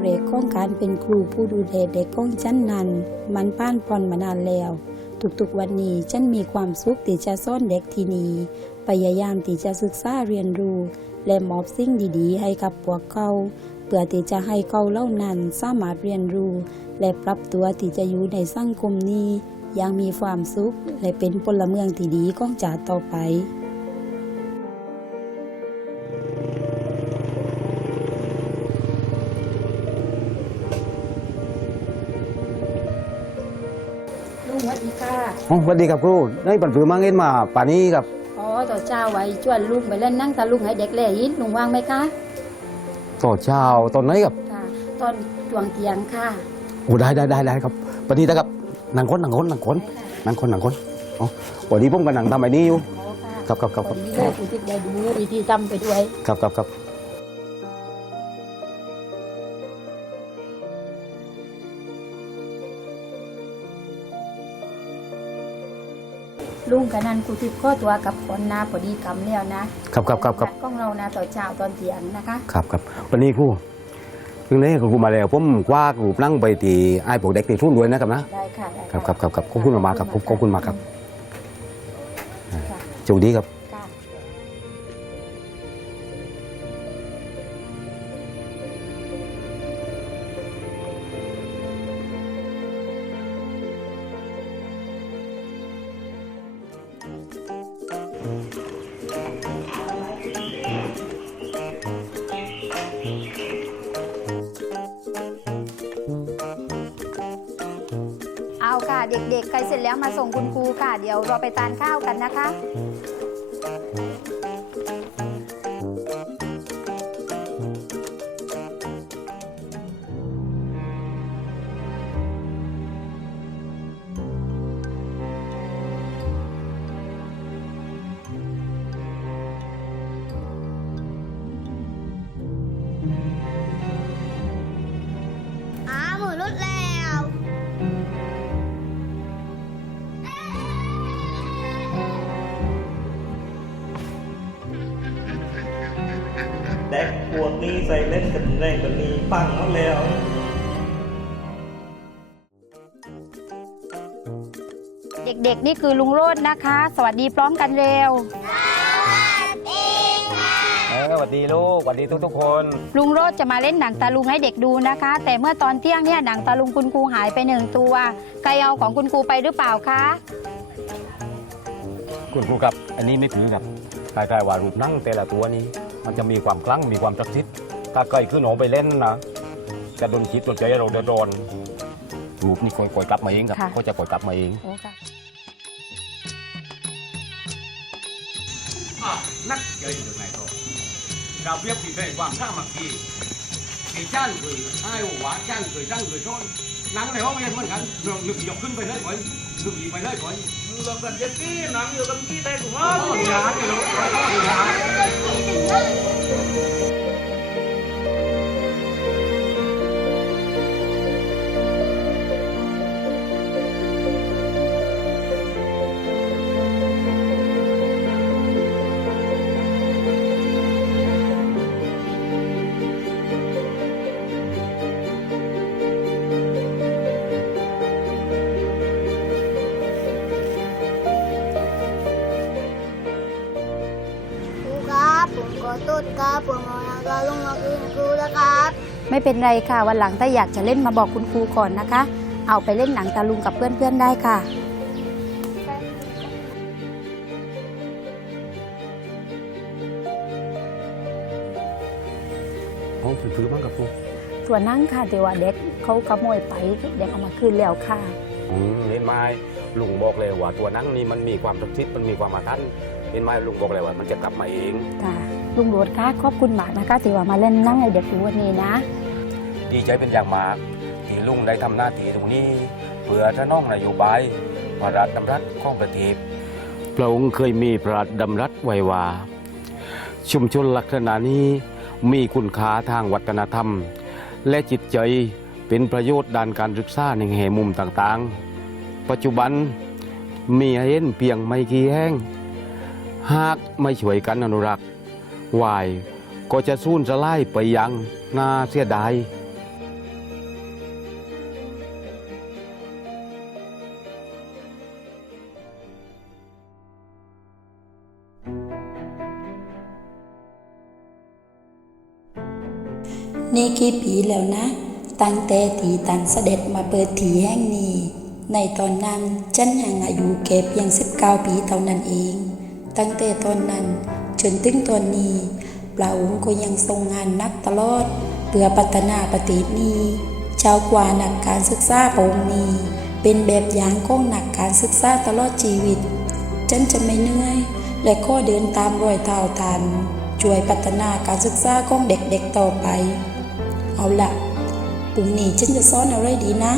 เรกของการเป็นครูผู้ดูแลเด็กของฉันนั้น มันป้านพรมานานแล้วทุกๆวันนี้ฉันมีความสุขที่จะสอนเด็กที่นี่พยายามที่จะศึกษาเรียนรู้ และมอบสิ่งดีๆ ให้กับพวกเขาเพื่อที่จะให้เขาเล่านั้นสามารถเรียนรู้ และปรับตัวที่จะอยู่ในสังคมนี้อย่างมีความสุข และเป็นพลเมืองที่ดีของจาติต่อไป สวัสดีค่ะ อ๋อสวัสดีครับครูได้ปันผือมาเงินมาป่านนี้ครับ อ๋อต่อเจ้าไว้ชวนลุงไปเล่นนั่งตะลุงให้เด็กเล่ยินลุงว่างไหมคะต่อเช้าตอนไหนครับค่ะ ตอนจวงเตียงค่ะโอ้ได้ได้ได้ได้ครับปานนี้นะครับนังคนนังคนนังคนนังคนนังคนอ๋อวันนี้ผมกำลังทำไอ้นี้อยู่ อ๋อค่ะครับครับครับพอดีเลยคุณทิพย์ได้ดูวิธีทำไปด้วย ครับครับครับ ลุงกับนันกูทิพย์ข้อตัวกับคนนาพอดีกำแล้วนะครับครับครับครับกล้องเรานะต่อเช้าตอนเที่ยงนะคะครับครับวันนี้ครูถึงนี้ครูมาแล้วผมคว้าครูนั่งไปตีไอ้พวกเด็กตีทุ่นด้วยนะครับนะได้ค่ะได้ะครับครับครับครับขอบคุณมากๆครับขอบขอบคุณมากครับค่ะโชคดีครับ เด็กๆ ใครเสร็จแล้วมาส่งคุณครูค่ะ เดี๋ยวเราไปทานข้าวกันนะคะ นี้ใส่เล่นกันแรงกันนี้ปังหมดแล้วเด็กๆ นี่คือลุงโรจน์นะคะ สวัสดีพร้อมกันเร็ว เออสวัสดีลูกสวัสดีทุกทุกคน ลุงโรจน์จะมาเล่นหนังตาลุงให้เด็กดูนะคะ แต่เมื่อตอนเที่ยงเนี่ยหนังตาลุงคุณครูหายไปหนึ่งตัวใครเอาของคุณครูไปหรือเปล่าคะ คุณครูครับ อันนี้ไม่ถือครับคล้ายๆว่ารูปนั่งแต่ละตัวนี้ มันจะมีความคลั่งมีความศักดิ์สิทธิ์ถ้าใครขึ้นหนไปเล่นนะจะโดนจิตโดนใจเราเดือดร้อนรูปนี่คอยๆกลับมาเองครับค่ะเขาจะคอยกลับมาเองโอ้ค่ะอะนักเจออยู่ไหนก็เราเรียกที่ได้ความสามัคคีที่จ้านคือไอ้หวาจ้านคือจ้านคือซ้อนหนังในห้องเรียนเหมือนกันหนึ่งหนึ่งยกขึ้นไปเลยก่อนหนึ่งหยีไปเลยก่อนเรากันเย็ดกี้หนังอยู่กันกี้ได้ถูกไหม โอโทษครับผมเอานาฬิกาลงมาคืนครูแล้วครับ ไม่เป็นไรค่ะ วันหลังถ้าอยากจะเล่นมาบอกคุณครูก่อนนะคะ เอาไปเล่นหนังตาลุงกับเพื่อนๆได้ค่ะห้องถือบ้างกับครูส่วนนั่งค่ะแต่ว่าเด็กเขาขโมยไปเด็กเอามาคืนแล้วค่ะอืมเห็นไหมลุงบอกเลยว่าตัวนั่งนี่มันมีความศักดิ์สิทธิ์มันมีความอาถรรพ์เห็นไหมลุงบอกเลยว่ามันจะกลับมาเองค่ะ ลุงโรดค่ะขอบคุณมากนะคะที่ว่ามาเล่นนั่งให้เด็กดูวันนี้นะ ดีใจเป็นอย่างมากที่ลุงได้ทำหน้าที่ตรงนี้ เพื่อท่าน้องนโยบายพระราชดำรัสของประเทศพระองค์เคยมีพระราชดำรัสไว้ว่า ชุมชนลักษณะนี้มีคุณค่าทางวัฒนธรรม และจิตใจเป็นประโยชน์ด้านการศึกษาในแห่มุมต่างๆ ปัจจุบันมีให้เห็นเพียงไม่กี่แห่งหากไม่ช่วยกันอนุรักษ์ วายก็จะสู้ญสลายไปยังน่าเสียดายนี่กี่ปีแล้วนะ ตั้งแต่ทีตันเสด็จมาเปิดถีแห่งนี้ ในตอนนั้นฉันยังอายุเก็บยังสิบเก้าปีเท่านั้นเอง ตั้งแต่ตอนนั้น จนถึงตอนนี้พระองค์ก็ยังทรงงานนักตลอด เพื่อพัฒนาประเทศนี้ ชาวกว่านักการศึกษาพระองค์นี้ เป็นแบบอย่างของนักการศึกษาตลอดชีวิต ฉันจะไม่เหนื่อย และก็เดินตามรอยเท้าทัน ช่วยพัฒนาการศึกษาของเด็กๆต่อไป เอาละพรุ่งนี้ฉันจะสอนอะไรดีนะ